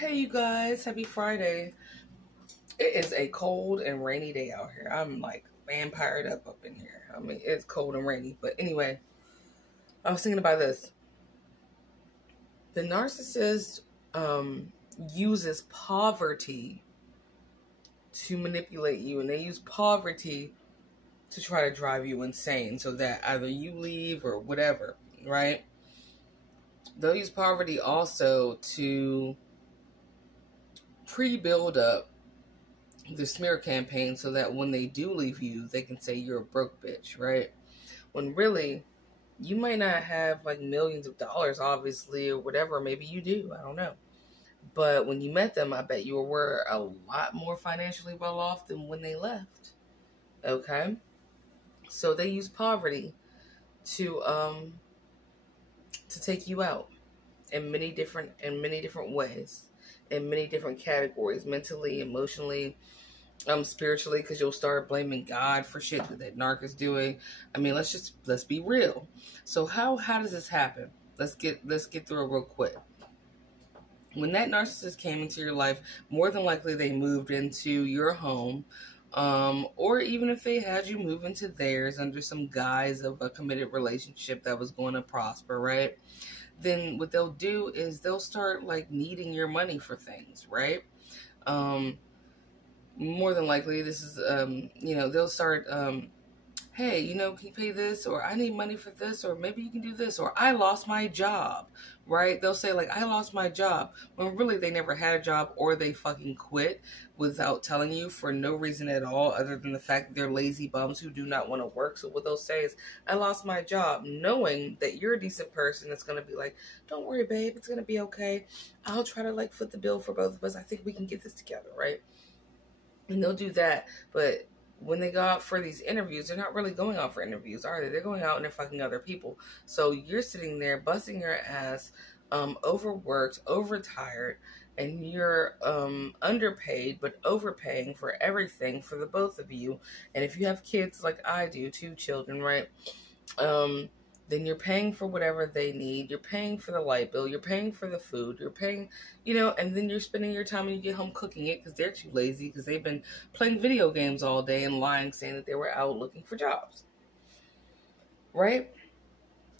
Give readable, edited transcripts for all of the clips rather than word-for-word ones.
Hey you guys, happy Friday. It is a cold and rainy day out here. I'm like vampired up in here. I mean, it's cold and rainy. But anyway, I was thinking about this. The narcissist uses poverty to manipulate you. And they use poverty to try to drive you insane so that either you leave or whatever, right? They'll use poverty also to pre-build up the smear campaign so that when they do leave you, they can say you're a broke bitch, right? When really, you might not have like millions of dollars, obviously, or whatever. Maybe you do. I don't know. But when you met them, I bet you were a lot more financially well off than when they left. Okay? So they use poverty to take you out in many different ways, in many different categories, mentally, emotionally, spiritually, because you'll start blaming God for shit that narc is doing. I mean, let's be real. So how does this happen? Let's get through it real quick. When that narcissist came into your life, more than likely they moved into your home, or even if they had you move into theirs under some guise of a committed relationship that was going to prosper, right? Then what they'll do is they'll start like needing your money for things, right? More than likely, this is, they'll start, hey, can you pay this? Or I need money for this, or maybe you can do this, or I lost my job, right? They'll say like, I lost my job, when really they never had a job, or they fucking quit without telling you for no reason at all, other than the fact that they're lazy bums who do not want to work. So what they'll say is, I lost my job, knowing that you're a decent person that's going to be like, don't worry, babe, it's going to be okay. I'll try to like foot the bill for both of us. I think we can get this together, right? And they'll do that, but when they go out for these interviews, they're not really going out for interviews, are they? They're going out and they're fucking other people. So you're sitting there busting your ass, overworked, overtired, and you're underpaid, but overpaying for everything for the both of you. And if you have kids like I do, 2 children, right? Then you're paying for whatever they need. You're paying for the light bill. You're paying for the food. You're paying, and then you're spending your time when you get home cooking it because they're too lazy because they've been playing video games all day and lying, saying that they were out looking for jobs. Right?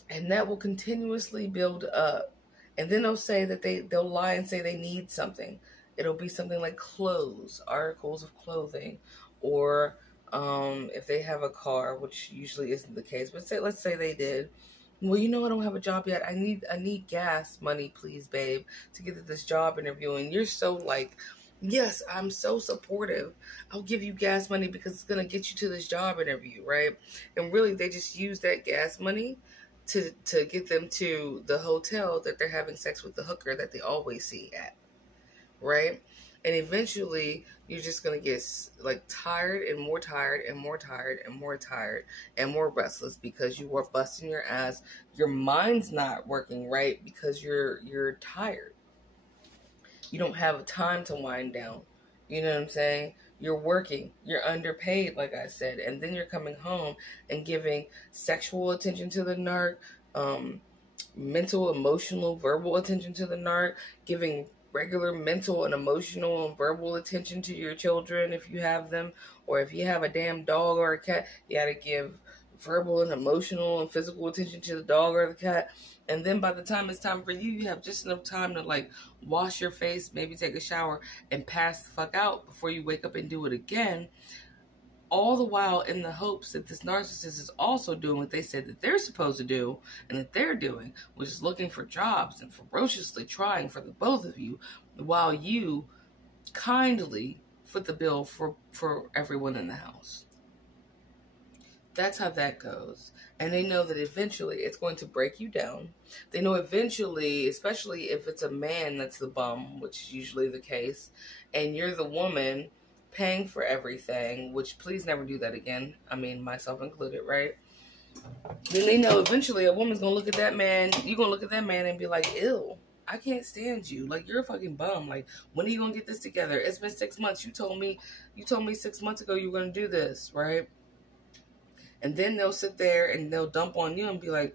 And that will continuously build up. And then they'll say that they'll lie and say they need something. It'll be something like clothes, articles of clothing, or if they have a car, which usually isn't the case, but let's say they did. Well, I don't have a job yet. I need gas money, please, babe, to get to this job interview. And you're so like, yes, I'm so supportive. I'll give you gas money because it's going to get you to this job interview, right? And really, they just use that gas money to get them to the hotel that they're having sex with the hooker that they always see at, right? And eventually, you're just going to get like tired and more tired and more tired and more tired and more restless because you are busting your ass. Your mind's not working right because you're tired. You don't have time to wind down. You know what I'm saying? You're working. You're underpaid, like I said. And then you're coming home and giving sexual attention to the narc, mental, emotional, verbal attention to the narc, giving regular mental and emotional and verbal attention to your children if you have them, or if you have a damn dog or a cat, you gotta give verbal and emotional and physical attention to the dog or the cat. And then by the time it's time for you, you have just enough time to like wash your face, maybe take a shower, and pass the fuck out before you wake up and do it again. All the while in the hopes that this narcissist is also doing what they said that they're supposed to do and that they're doing, which is looking for jobs and ferociously trying for the both of you while you kindly foot the bill for everyone in the house. That's how that goes. And they know that eventually it's going to break you down. They know eventually, especially if it's a man that's the bum, which is usually the case, and you're the woman paying for everything, which please never do that again. I mean, myself included, right? Then they know eventually a woman's going to look at that man. You're going to look at that man and be like, ew, I can't stand you. Like, you're a fucking bum. Like, when are you going to get this together? It's been 6 months. You told me 6 months ago you were going to do this, right? And then they'll sit there and they'll dump on you and be like,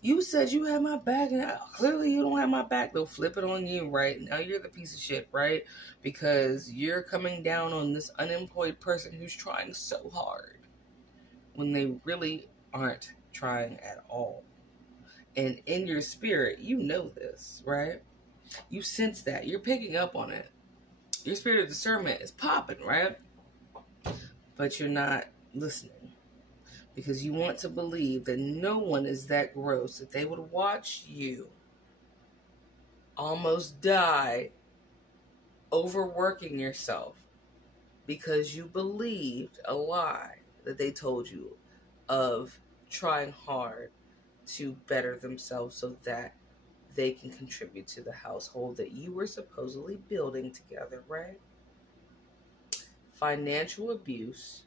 You said you had my back, and clearly you don't have my back. They'll flip it on you, right? Now you're the piece of shit, right? Because you're coming down on this unemployed person who's trying so hard when they really aren't trying at all. And in your spirit, you know this, right? You sense that. You're picking up on it. Your spirit of discernment is popping, right? But you're not listening. Because you want to believe that no one is that gross that they would watch you almost die overworking yourself because you believed a lie that they told you of trying hard to better themselves so that they can contribute to the household that you were supposedly building together, right? Financial abuse.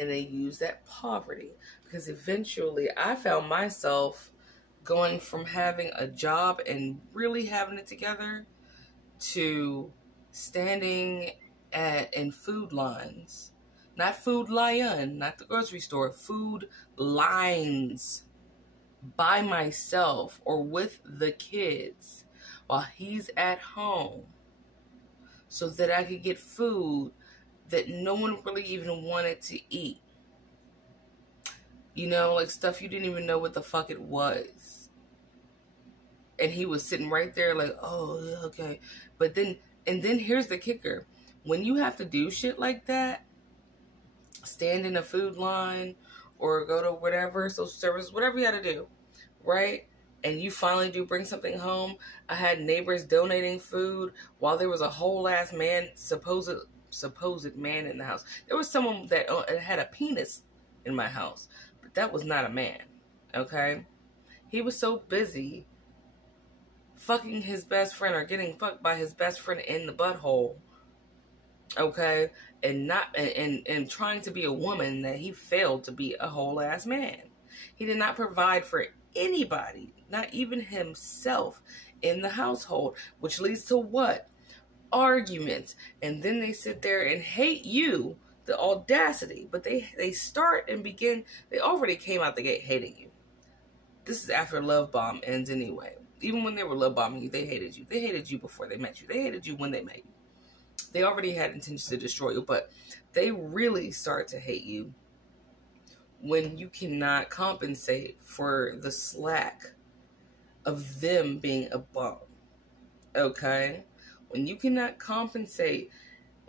And they use that poverty, because eventually I found myself going from having a job and really having it together to standing in food lines. Not Food Lion, not the grocery store, food lines by myself or with the kids while he's at home so that I could get food that no one really even wanted to eat. You know, like stuff you didn't even know what the fuck it was. And he was sitting right there like, oh, yeah, okay. But then here's the kicker. When you have to do shit like that, stand in a food line or go to whatever, social service, whatever you had to do, right? And you finally do bring something home. I had neighbors donating food while there was a whole ass man, supposed man in the house. There was someone that had a penis in my house, but that was not a man, okay? He was so busy fucking his best friend or getting fucked by his best friend in the butthole, okay? And trying to be a woman that he failed to be a whole ass man. He did not provide for anybody, not even himself in the household, which leads to what? Arguments. And then they sit there and hate you, the audacity. But they start and begin, they already came out the gate hating you. This is after love bomb ends anyway. Even when they were love bombing you, they hated you. They hated you before they met you. They hated you when they met you. They already had intentions to destroy you, but they really start to hate you when you cannot compensate for the slack of them being a bum. Okay? When you cannot compensate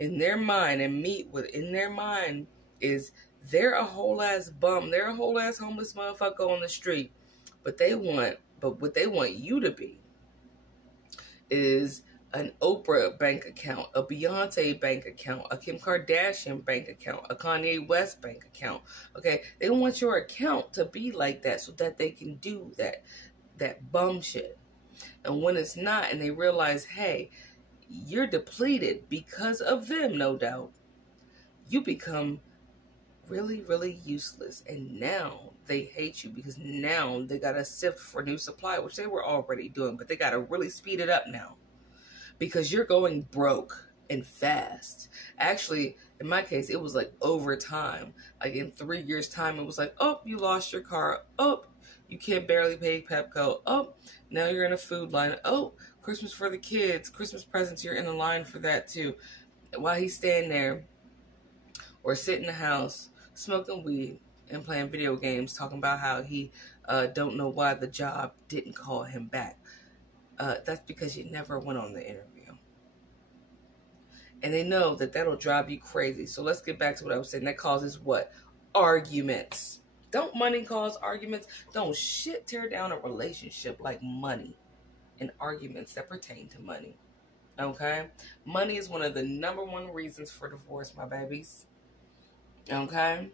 in their mind and meet within their mind is they're a whole ass bum. They're a whole ass homeless motherfucker on the street. But what they want you to be is an Oprah bank account, a Beyonce bank account, a Kim Kardashian bank account, a Kanye West bank account. Okay? They want your account to be like that so that they can do that bum shit. And when it's not, and they realize, hey, you're depleted because of them, no doubt, you become really, really useless. And now they hate you because now they got to sift for new supply, which they were already doing, but they got to really speed it up now because you're going broke and fast. Actually, in my case, it was like over time. Like in 3 years' time, it was like, oh, you lost your car. Oh, you can't barely pay Pepco. Oh, now you're in a food line. Oh, Christmas for the kids, Christmas presents, you're in a line for that too. While he's standing there or sitting in the house smoking weed and playing video games, talking about how he don't know why the job didn't call him back. That's because you never went on the interview. And they know that that'll drive you crazy. So let's get back to what I was saying. That causes what? Arguments. Don't money cause arguments? Don't shit tear down a relationship like money and arguments that pertain to money. Okay? Money is one of the #1 reasons for divorce, my babies. Okay?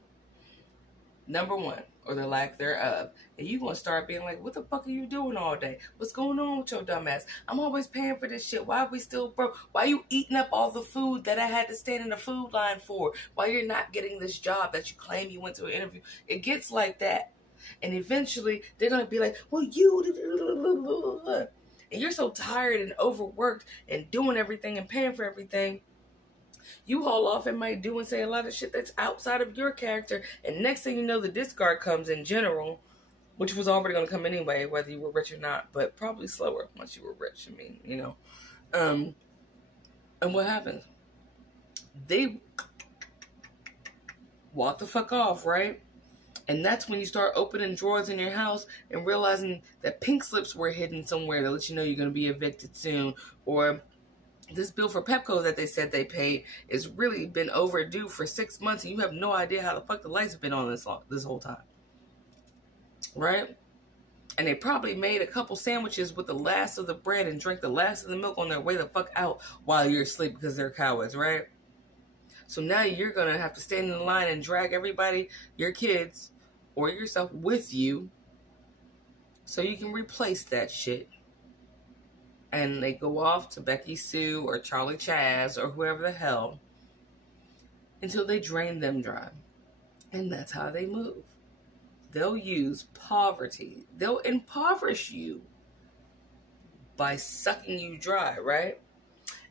#1, or the lack thereof. And you're going to start being like, what the fuck are you doing all day? What's going on with your dumb ass? I'm always paying for this shit. Why are we still broke? Why are you eating up all the food that I had to stand in the food line for? Why you're not getting this job that you claim you went to an interview? It gets like that. And eventually, they're going to be like, well, you... And you're so tired and overworked and doing everything and paying for everything. You haul off and might do and say a lot of shit that's outside of your character. And next thing you know, the discard comes in general. which was already going to come anyway, whether you were rich or not, but probably slower once you were rich. I mean, you know. And what happens? They walk the fuck off, right? And that's when you start opening drawers in your house and realizing that pink slips were hidden somewhere to let you know you're going to be evicted soon. Or this bill for Pepco that they said they paid is really been overdue for 6 months, and you have no idea how the fuck the lights have been on this whole time. Right? And they probably made a couple sandwiches with the last of the bread and drank the last of the milk on their way the fuck out while you're asleep because they're cowards, right? So now you're going to have to stand in the line and drag everybody, your kids, or yourself with you so you can replace that shit. And they go off to Becky Sue or Charlie Chaz or whoever the hell until they drain them dry. And that's how they move. They'll use poverty. They'll impoverish you by sucking you dry, right?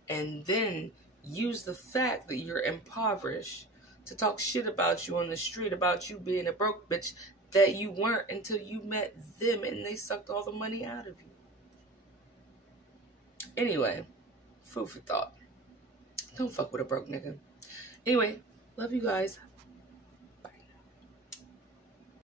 And then use the fact that you're impoverished to talk shit about you on the street, about you being a broke bitch that you weren't until you met them and they sucked all the money out of you. Anyway, food for thought. Don't fuck with a broke nigga. Anyway, love you guys.